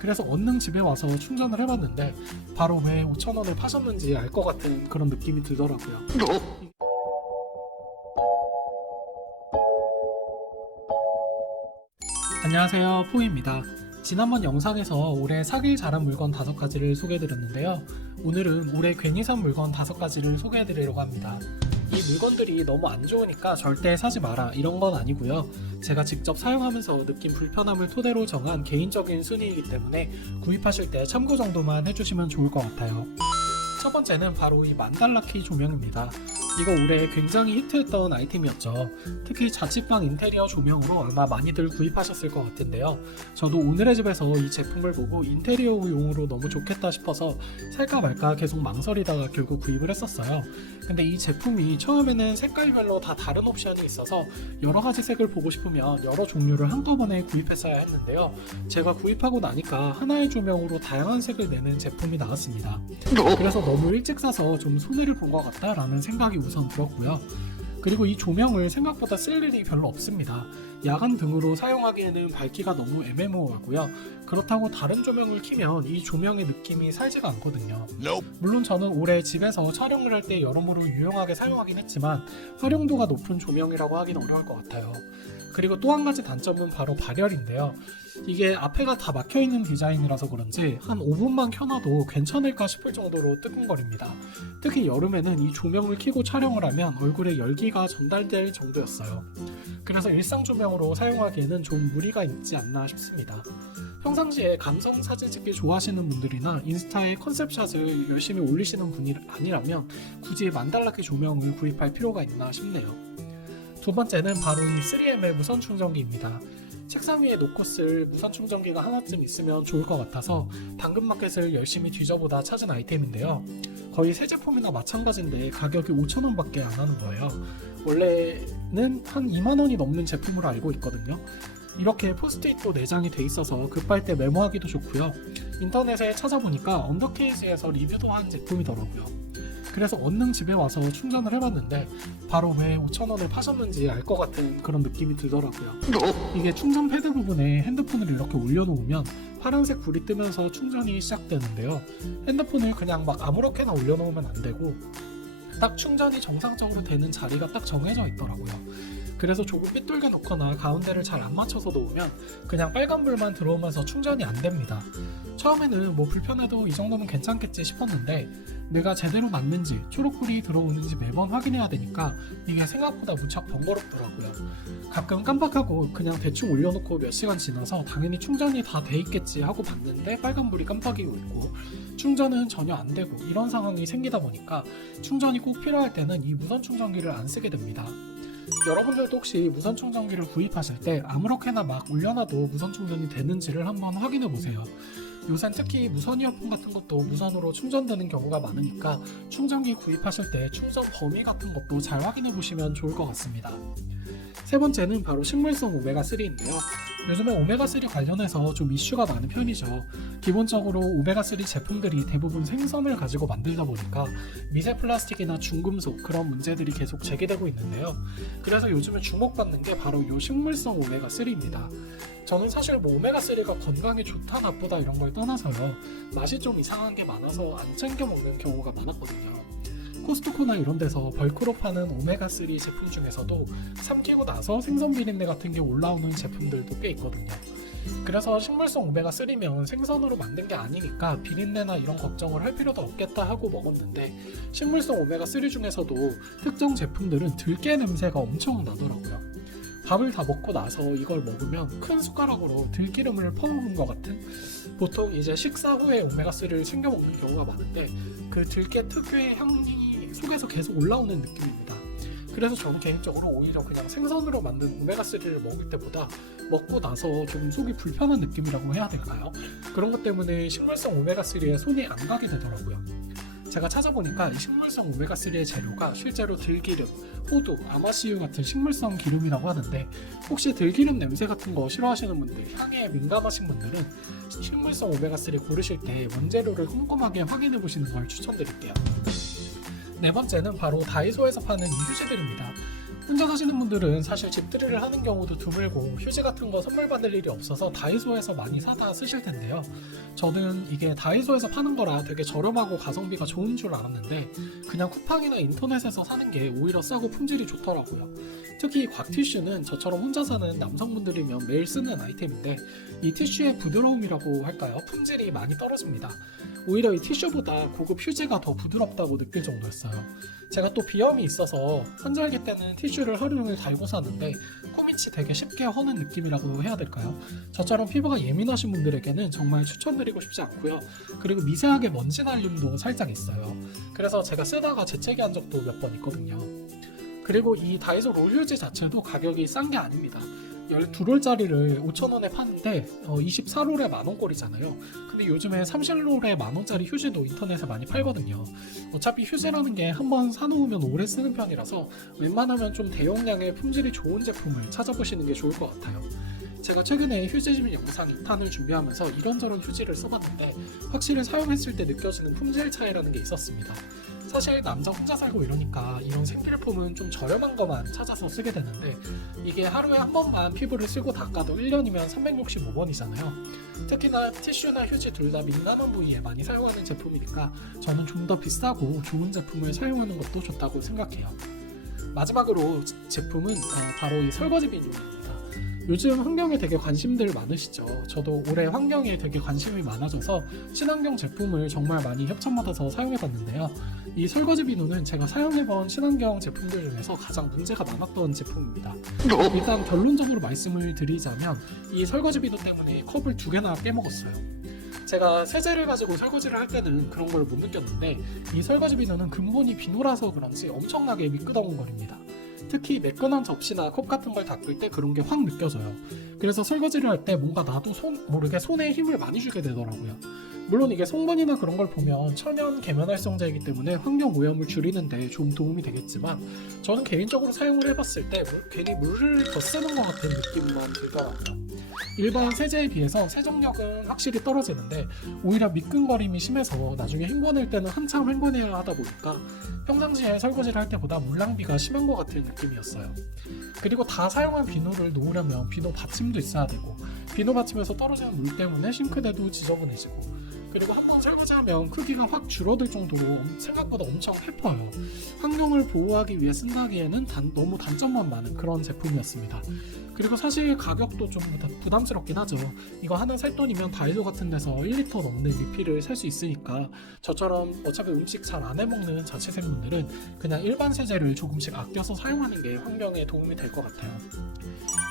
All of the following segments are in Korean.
그래서 얼른 집에 와서 충전을 해봤는데 바로 왜 5,000원에 파셨는지 알 것 같은 그런 느낌이 들더라고요. 안녕하세요, 포입니다. 지난번 영상에서 올해 사길 잘한 물건 5가지를 소개해드렸는데요. 오늘은 올해 괜히 산 물건 5가지를 소개해드리려고 합니다. 이 물건들이 너무 안 좋으니까 절대 사지 마라 이런 건 아니고요. 제가 직접 사용하면서 느낀 불편함을 토대로 정한 개인적인 순위이기 때문에 구입하실 때 참고 정도만 해주시면 좋을 것 같아요. 첫 번째는 바로 이 만달라키 조명입니다. 이거 올해 굉장히 히트했던 아이템이었죠. 특히 자취방 인테리어 조명으로 아마 많이들 구입하셨을 것 같은데요. 저도 오늘의 집에서 이 제품을 보고 인테리어용으로 너무 좋겠다 싶어서 살까 말까 계속 망설이다가 결국 구입을 했었어요. 근데 이 제품이 처음에는 색깔별로 다 다른 옵션이 있어서 여러 가지 색을 보고 싶으면 여러 종류를 한꺼번에 구입했어야 했는데요. 제가 구입하고 나니까 하나의 조명으로 다양한 색을 내는 제품이 나왔습니다. 그래서 너무 일찍 사서 좀 손해를 본 것 같다라는 생각이 우선 들었고요. 그리고 이 조명을 생각보다 쓸 일이 별로 없습니다. 야간 등으로 사용하기에는 밝기가 너무 애매모호하고요. 그렇다고 다른 조명을 켜면 이 조명의 느낌이 살지가 않거든요. 물론 저는 올해 집에서 촬영을 할 때 여러모로 유용하게 사용하긴 했지만 활용도가 높은 조명이라고 하긴 어려울 것 같아요. 그리고 또 한 가지 단점은 바로 발열인데요. 이게 앞에가 다 막혀있는 디자인이라서 그런지 한 5분만 켜놔도 괜찮을까 싶을 정도로 뜨끔거립니다. 특히 여름에는 이 조명을 켜고 촬영을 하면 얼굴에 열기가 전달될 정도였어요. 그래서 일상 조명으로 사용하기에는 좀 무리가 있지 않나 싶습니다. 평상시에 감성 사진 찍기 좋아하시는 분들이나 인스타에 컨셉샷을 열심히 올리시는 분이 아니라면 굳이 만달라키 조명을 구입할 필요가 있나 싶네요. 두 번째는 바로 이 3M의 무선 충전기입니다. 책상 위에 놓고 쓸 무선 충전기가 하나쯤 있으면 좋을 것 같아서 당근마켓을 열심히 뒤져보다 찾은 아이템인데요. 거의 새 제품이나 마찬가지인데 가격이 5,000원 밖에 안 하는 거예요. 원래는 한 2만원이 넘는 제품으로 알고 있거든요. 이렇게 포스트잇도 내장이 돼 있어서 급할 때 메모하기도 좋고요. 인터넷에 찾아보니까 언더케이스에서 리뷰도 한 제품이더라고요. 그래서 얼른 집에 와서 충전을 해봤는데 바로 왜 5,000원에 파셨는지 알 것 같은 그런 느낌이 들더라고요. 이게 충전 패드 부분에 핸드폰을 이렇게 올려놓으면 파란색 불이 뜨면서 충전이 시작되는데요. 핸드폰을 그냥 막 아무렇게나 올려놓으면 안 되고 딱 충전이 정상적으로 되는 자리가 딱 정해져 있더라고요. 그래서 조금 삐뚤게 놓거나 가운데를 잘 안 맞춰서 놓으면 그냥 빨간불만 들어오면서 충전이 안 됩니다. 처음에는 뭐 불편해도 이 정도면 괜찮겠지 싶었는데 내가 제대로 맞는지 초록불이 들어오는지 매번 확인해야 되니까 이게 생각보다 무척 번거롭더라고요. 가끔 깜빡하고 그냥 대충 올려놓고 몇 시간 지나서 당연히 충전이 다 돼 있겠지 하고 봤는데 빨간불이 깜빡이고 있고 충전은 전혀 안 되고 이런 상황이 생기다 보니까 충전이 꼭 필요할 때는 이 무선 충전기를 안 쓰게 됩니다. 여러분들도 혹시 무선 충전기를 구입하실 때 아무렇게나 막 올려놔도 무선 충전이 되는지를 한번 확인해 보세요. 요새 특히 무선 이어폰 같은 것도 무선으로 충전되는 경우가 많으니까 충전기 구입하실 때 충전 범위 같은 것도 잘 확인해 보시면 좋을 것 같습니다. 세 번째는 바로 식물성 오메가3인데요. 요즘에 오메가3 관련해서 좀 이슈가 많은 편이죠. 기본적으로 오메가3 제품들이 대부분 생선을 가지고 만들다 보니까 미세 플라스틱이나 중금속 그런 문제들이 계속 제기되고 있는데요. 그래서 요즘에 주목받는 게 바로 이 식물성 오메가3입니다. 저는 사실 뭐 오메가3가 건강에 좋다 나쁘다 이런 걸 떠나서요. 맛이 좀 이상한 게 많아서 안 챙겨 먹는 경우가 많았거든요. 코스트코나 이런 데서 벌크로 파는 오메가3 제품 중에서도 삼키고 나서 생선 비린내 같은 게 올라오는 제품들도 꽤 있거든요. 그래서 식물성 오메가3면 생선으로 만든 게 아니니까 비린내나 이런 걱정을 할 필요도 없겠다 하고 먹었는데 식물성 오메가3 중에서도 특정 제품들은 들깨 냄새가 엄청 나더라고요. 밥을 다 먹고 나서 이걸 먹으면 큰 숟가락으로 들기름을 퍼먹은 것 같은, 보통 이제 식사 후에 오메가3를 챙겨 먹는 경우가 많은데 그 들깨 특유의 향이 속에서 계속 올라오는 느낌입니다. 그래서 저는 개인적으로 오히려 그냥 생선으로 만든 오메가3를 먹을 때보다 먹고 나서 좀 속이 불편한 느낌이라고 해야 될까요? 그런 것 때문에 식물성 오메가3에 손이 안 가게 되더라고요. 제가 찾아보니까 이 식물성 오메가3의 재료가 실제로 들기름, 호두, 아마씨유 같은 식물성 기름이라고 하는데 혹시 들기름 냄새 같은 거 싫어하시는 분들, 향에 민감하신 분들은 식물성 오메가3 고르실 때 원재료를 꼼꼼하게 확인해 보시는 걸 추천드릴게요. 네 번째는 바로 다이소에서 파는 이 휴지들입니다. 혼자 사시는 분들은 사실 집들이를 하는 경우도 드물고 휴지 같은 거 선물 받을 일이 없어서 다이소에서 많이 사다 쓰실 텐데요. 저는 이게 다이소에서 파는 거라 되게 저렴하고 가성비가 좋은 줄 알았는데 그냥 쿠팡이나 인터넷에서 사는 게 오히려 싸고 품질이 좋더라고요. 특히 이 곽티슈는 저처럼 혼자 사는 남성분들이면 매일 쓰는 아이템인데 이 티슈의 부드러움이라고 할까요? 품질이 많이 떨어집니다. 오히려 이 티슈보다 고급 휴지가 더 부드럽다고 느낄 정도였어요. 제가 또 비염이 있어서 환절기 때는 티슈를 하루 종일 달고 사는데 코밑이 되게 쉽게 허는 느낌이라고 해야 될까요? 저처럼 피부가 예민하신 분들에게는 정말 추천드리고 싶지 않고요. 그리고 미세하게 먼지 날림도 살짝 있어요. 그래서 제가 쓰다가 재채기한 적도 몇 번 있거든요. 그리고 이 다이소 롤휴지 자체도 가격이 싼 게 아닙니다. 12롤짜리를 5,000원에 파는데 24롤에 만원꼴이잖아요. 근데 요즘에 30롤에 만원짜리 휴지도 인터넷에 많이 팔거든요. 어차피 휴지라는 게 한번 사놓으면 오래 쓰는 편이라서 웬만하면 좀 대용량의 품질이 좋은 제품을 찾아보시는 게 좋을 것 같아요. 제가 최근에 휴지집 영상 2탄을 준비하면서 이런저런 휴지를 써봤는데 확실히 사용했을 때 느껴지는 품질 차이라는 게 있었습니다. 사실 남자 혼자 살고 이러니까 이런 생필품은 좀 저렴한 것만 찾아서 쓰게 되는데 이게 하루에 한 번만 피부를 쓸고 닦아도 1년이면 365번이잖아요. 특히나 티슈나 휴지 둘 다 민감한 부위에 많이 사용하는 제품이니까 저는 좀 더 비싸고 좋은 제품을 사용하는 것도 좋다고 생각해요. 마지막으로 제품은 바로 이 설거지 비누입니다. 요즘 환경에 되게 관심들 많으시죠? 저도 올해 환경에 되게 관심이 많아져서 친환경 제품을 정말 많이 협찬받아서 사용해봤는데요. 이 설거지 비누는 제가 사용해본 친환경 제품들 중에서 가장 문제가 많았던 제품입니다. 일단 결론적으로 말씀을 드리자면 이 설거지 비누 때문에 컵을 2개나 깨먹었어요. 제가 세제를 가지고 설거지를 할 때는 그런 걸 못 느꼈는데 이 설거지 비누는 근본이 비누라서 그런지 엄청나게 미끄덩거립니다. 특히 매끈한 접시나 컵 같은 걸 닦을 때 그런 게 확 느껴져요. 그래서 설거지를 할 때 뭔가 나도 모르게 손에 힘을 많이 주게 되더라고요. 물론 이게 성분이나 그런 걸 보면 천연 계면활성제이기 때문에 환경 오염을 줄이는데 좀 도움이 되겠지만 저는 개인적으로 사용을 해봤을 때 괜히 물을 더 쓰는 것 같은 느낌만 들더라고요. 일반 세제에 비해서 세정력은 확실히 떨어지는데 오히려 미끈거림이 심해서 나중에 헹궈낼 때는 한참 헹궈내야 하다 보니까 평상시에 설거지를 할 때보다 물 낭비가 심한 것 같은 느낌이었어요. 그리고 다 사용한 비누를 놓으려면 비누 받침도 있어야 되고 비누 받침에서 떨어지는 물 때문에 싱크대도 지저분해지고 그리고 한번 설거지하면 크기가 확 줄어들 정도로 생각보다 엄청 해퍼요. 환경을 보호하기 위해 쓴다기에는 너무 단점만 많은 그런 제품이었습니다. 그리고 사실 가격도 좀 부담스럽긴 하죠. 이거 하나 살 돈이면 다이소 같은 데서 1리터 넘는 리필을 살 수 있으니까 저처럼 어차피 음식 잘 안 해먹는 자취생분들은 그냥 일반 세제를 조금씩 아껴서 사용하는 게 환경에 도움이 될 것 같아요.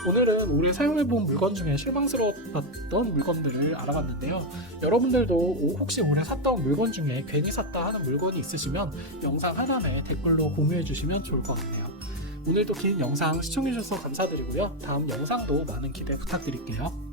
오늘은 올해 사용해본 물건 중에 실망스러웠던 물건들을 알아봤는데요. 여러분들도 혹시 올해 샀던 물건 중에 괜히 샀다 하는 물건이 있으시면 영상 하단에 댓글로 공유해주시면 좋을 것 같네요. 오늘도 긴 영상 시청해주셔서 감사드리고요. 다음 영상도 많은 기대 부탁드릴게요.